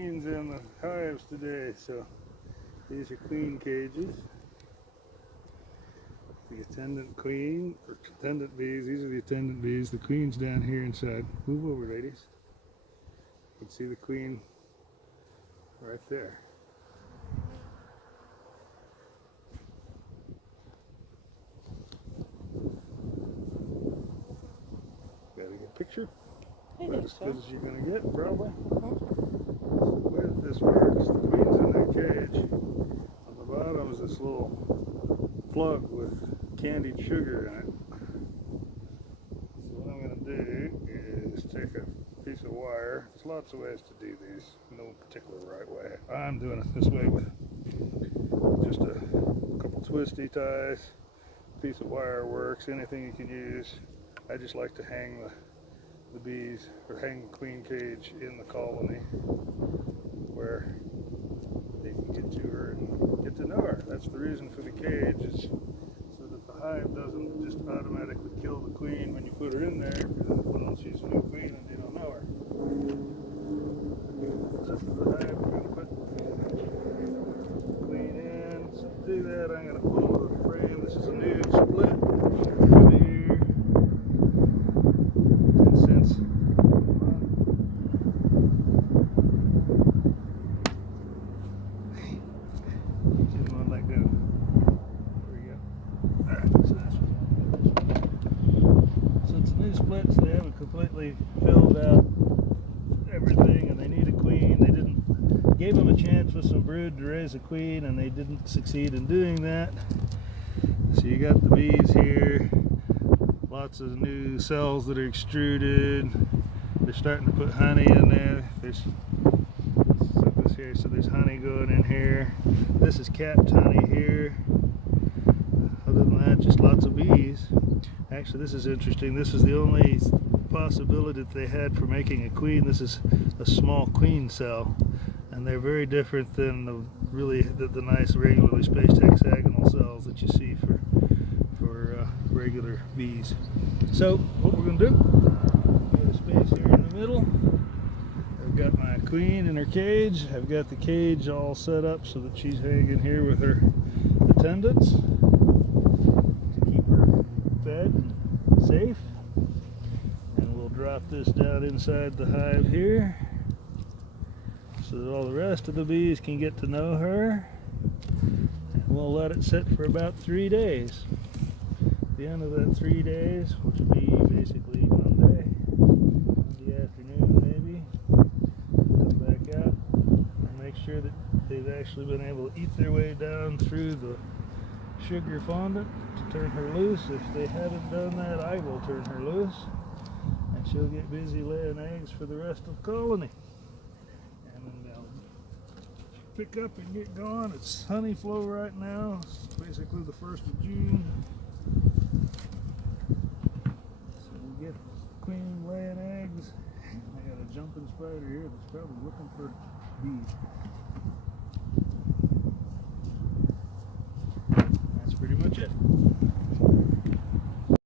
queens in the hives today. So these are queen cages. The attendant queen, or attendant bees. These are the attendant bees. The queen's down here inside. Move over, ladies. You can see the queen right there. Got a good picture? About as good as you're going to get, probably. The way that this works, the queen's in their cage. On the bottom is this little plug with candied sugar in it. So what I'm going to do is take a piece of wire. There's lots of ways to do these, no particular right way. I'm doing it this way with just a couple twisty ties. Piece of wire works, anything you can use. I just like to hang the bees, or hang the queen cage in the colony where they can get to her and get to know her. That's the reason for the cage, is so that the hive doesn't just automatically kill the queen when you put her in there, because well, she's a new queen and they don't know her. This is the hive we're going to put the queen in. So to do that, I'm going to pull the frame. This is a new split over here. And since didn't want to let go. There we go. Alright, so that's so it's a new split, so they haven't completely filled out everything, and they need a queen. They gave them a chance with some brood to raise a queen, and they didn't succeed in doing that. So you got the bees here, lots of new cells that are extruded. They're starting to put honey in there. There's this here, so there's honey going in here. This is capped honey here. Other than that, just lots of bees. Actually, this is interesting. This is the only possibility that they had for making a queen. This is a small queen cell, and they're very different than the nice regularly spaced hexagonal cells that you see for regular bees. So what we're going to do, get a space here in the middle. I've got my queen in her cage. I've got the cage all set up so that she's hanging here with her attendants to keep her fed and safe. And we'll drop this down inside the hive here so that all the rest of the bees can get to know her. And we'll let it sit for about 3 days. At the end of that 3 days, which will be basically Monday afternoon maybe, come back out and make sure that they've actually been able to eat their way down through the sugar fondant to turn her loose. If they haven't done that, I will turn her loose, and she'll get busy laying eggs for the rest of the colony. And then they'll pick up and get going. It's honey flow right now. It's basically the 1st of June. So we get queen laying eggs. I got a jumping spider here that's probably looking for bees.